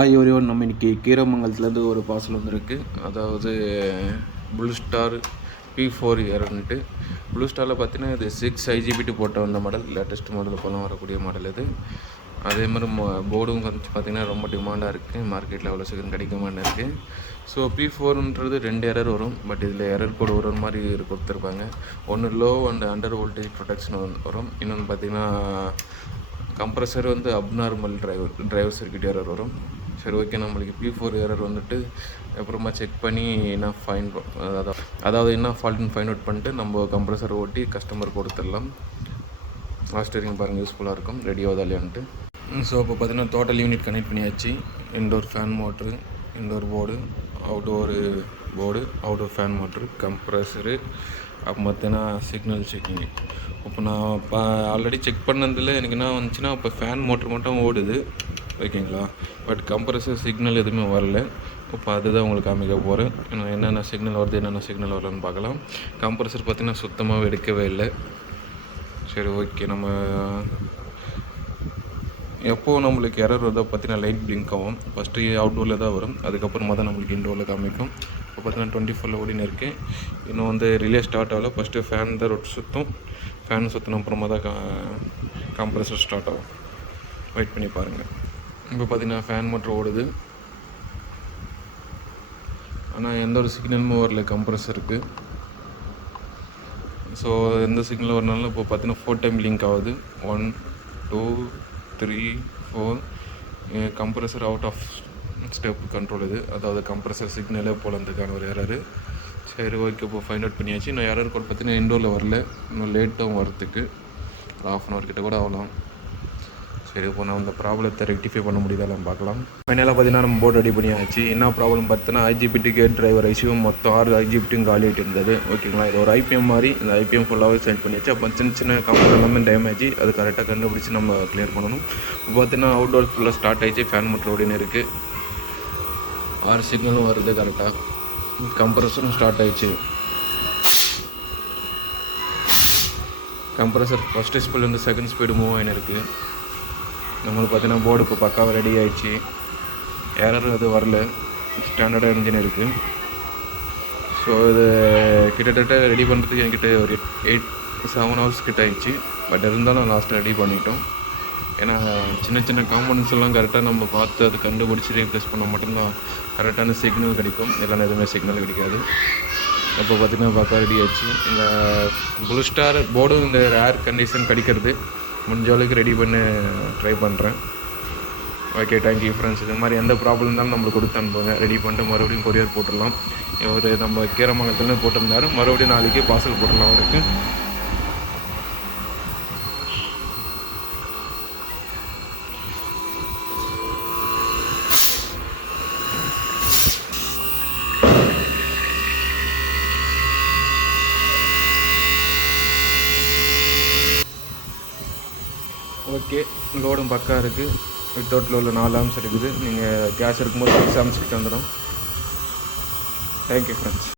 Hi everyone, நம்ம இன்றைக்கி கீரமங்கலத்துலேருந்து ஒரு பார்சல் வந்திருக்கு. அதாவது ப்ளூ ஸ்டார் P4 எரர்ன்ட்டு. ப்ளூ ஸ்டாரில் பார்த்தீங்கன்னா இது 6 IGBT போட்ட வந்த மாடல், லேட்டஸ்ட் மாடல் இப்போலாம் வரக்கூடிய மாடல் இது. அதே மாதிரி போர்டும் வந்து பார்த்திங்கன்னா ரொம்ப டிமாண்டாக இருக்குது, மார்க்கெட்டில் அவ்வளோ சீக்கிரம் கிடைக்க மாட்டேன். ஸோ P4ன்றது 2 எரர் வரும். பட் இதில் எரர் கோடு ஒரு மாதிரி கொடுத்துருப்பாங்க. ஒன்று low and under voltage protection வரும். இன்னொன்று பார்த்திங்கன்னா கம்ப்ரஸர் வந்து அப்நார்மல் டிரைவர் சர்க்யூட் எரர் வரும். சரி, ஓகே, நம்மளுக்கு P4 எரர் வந்துட்டு அப்புறமா செக் பண்ணி என்ன ஃபைன், அதாவது என்ன ஃபால்ட்னு ஃபைண்ட் அவுட் பண்ணிட்டு நம்ம கம்ப்ரஸர் ஓட்டி கஸ்டமர் கொடுத்துடலாம். லாஸ்ட் வரைக்கும் பாருங்கள், யூஸ்ஃபுல்லாக இருக்கும். ரெடி ஆகுதா இல்லையான்ட்டு. ஸோ இப்போ பார்த்தீங்கன்னா டோட்டல் யூனிட் கனெக்ட் பண்ணியாச்சு. Indoor fan motor, indoor board, outdoor board, outdoor fan motor, compressor, அப்போ பார்த்தீங்கன்னா சிக்னல் செக்கிங்கு. இப்போ நான் இப்போ ஆல்ரெடி செக் பண்ணதில் எனக்கு என்ன வந்துச்சுன்னா, இப்போ ஃபேன் மோட்ரு மட்டும் ஓடுது, ஓகேங்களா. பட் கம்ப்ரஸர் சிக்னல் எதுவுமே வரல. இப்போ அதுதான் உங்களுக்கு காமிக்க போகிறேன். என்னென்ன சிக்னல் வருது, என்னென்ன சிக்னல் வரலன்னு பார்க்கலாம். கம்ப்ரஸர் பார்த்திங்கன்னா சுத்தமாகவே எடுக்கவே இல்லை. சரி, ஓகே, நம்ம எப்போது நம்மளுக்கு எரர் வருதோ பார்த்தீங்கன்னா லைட் பிளிங்க் ஆகும். ஃபஸ்ட்டு அவுட்டோரில் தான் வரும், அதுக்கப்புறமா தான் நம்மளுக்கு இன்டோரில் காமிக்கும். இப்போ பார்த்தீங்கன்னா 24 ஓடின்னு இருக்குது. இன்னும் வந்து ரிலே ஸ்டார்ட் ஆகல. ஃபஸ்ட்டு ஃபேன் தான் ரொட்டு சுற்றும். ஃபேன் சுற்றின அப்புறமா தான் கம்ப்ரஸர் ஸ்டார்ட் ஆகும். வெயிட் பண்ணி பாருங்கள். இப்போ பார்த்தீங்கன்னா ஃபேன் மோட்டர் ஓடுது, ஆனால் எந்த ஒரு சிக்னலுமே வரல கம்ப்ரஸருக்கு. ஸோ எந்த சிக்னல் வரனாலும் இப்போ பார்த்தீங்கன்னா 4 டைம் லிங்க் ஆகுது. 1 2 3 4. Compressor out of step control இது, அதாவது கம்ப்ரஸர் சிக்னலே போலன்றதுக்கான ஒரு எரரு. சரி, ஓகே, இப்போ ஃபைண்ட் அவுட் பண்ணியாச்சு. இன்னும் எரர் கோட் பார்த்தீங்கன்னா இன்டோரில் வரல, இன்னும் லேட்டாகவும் வரத்துக்கு ஒரு 1/2 அன் ஹவர் கிட்ட கூட ஆகலாம். சரி, இப்போ நான் அந்த ப்ராப்ளத்தை ரெக்டிஃபை பண்ண முடியுதாலும் பார்க்கலாம். ஃபைனலாக பார்த்தீங்கன்னா நம்ம போர்டு ரெடி பண்ணியாச்சு. என்ன ப்ராப்ளம் பார்த்தீங்கன்னா IGBT கேட் டிரைவர் ஐசியும் மொத்தம் 6 IGBTயும் காலி ஆகிட்டு இருந்தது, ஓகேங்களா. இது ஒரு IPM மாதிரி, இந்த IPM ஃபுல்லாகவே சென்ட் பண்ணியாச்சு. அப்போ சின்ன சின்ன கம்ப்யூட்டர் எல்லாமே டேமேஜ், அது கரெக்டாக கண்டுபிடிச்சி நம்ம கிளியர் பண்ணணும். இப்போ பார்த்தீங்கன்னா அவுட்டோர் ஃபுல்லாக ஸ்டார்ட் ஆகிடுச்சு. ஃபேன் மோட்டர் ஓடின்னு இருக்குது, 6 சிக்னலும் வருது கரெக்டாக. கம்ப்ரஸரும் ஸ்டார்ட் ஆகிடுச்சு. கம்ப்ரஸர் ஃபஸ்ட்டு ஸ்பீட்லேருந்து செகண்ட் ஸ்பீடு மூவ் ஆகின்னு இருக்குது. நம்மளுக்கு பார்த்தீங்கன்னா போர்டு இப்போ பக்காவாக ரெடி ஆகிடுச்சு. எரர் அது வரல, ஸ்டாண்டர்டாக இன்ஜின் இருக்குது. ஸோ இது கிட்டத்தட்ட ரெடி பண்ணுறதுக்கு என்கிட்ட ஒரு 7 ஹவர்ஸ் கிட்ட ஆகிடுச்சு. பட் இருந்தாலும் லாஸ்ட்டு ரெடி பண்ணிட்டோம். ஏன்னா சின்ன சின்ன காம்பனன்ட்ஸ் எல்லாம் கரெக்டாக நம்ம பார்த்து அதை கண்டுபிடிச்சி ரீப்ளேஸ் பண்ண மட்டும்தான் கரெக்டான சிக்னல் கிடைக்கும். இல்லைன்னா எதுவுமே சிக்னல் கிடைக்காது. இப்போ பார்த்திங்கன்னா பக்கா ரெடி ஆகிடுச்சு. இந்த ப்ளூ ஸ்டார் போர்டும் இந்த ஏர் கண்டிஷன் கிடைக்கிறது முடிஞ்ச அளவுக்கு ரெடி பண்ண ட்ரை பண்ணுறேன். Okay, thank you friends. இது மாதிரி எந்த ப்ராப்ளம் இருந்தாலும் நம்மளுக்கு கொடுத்து அனுப்புங்க. ரெடி பண்ணிட்டு மறுபடியும் கொரியர் போட்டுடலாம். ஒரு நம்ம கீரமங்கலத்துலேருந்து போட்டிருந்தாரு, மறுபடியும் நாளைக்கு பார்சல் போட்டுடலாம் அவருக்கு. ஓகே, லோடும் பக்கா இருக்குது. வித்தவுட் லோடில் 4 ஆம்ஸ் இருக்குது. நீங்கள் கேஸ் இருக்கும்போது 6 ஆம்ஸ் கிட்ட வந்துடும். Thank you friends.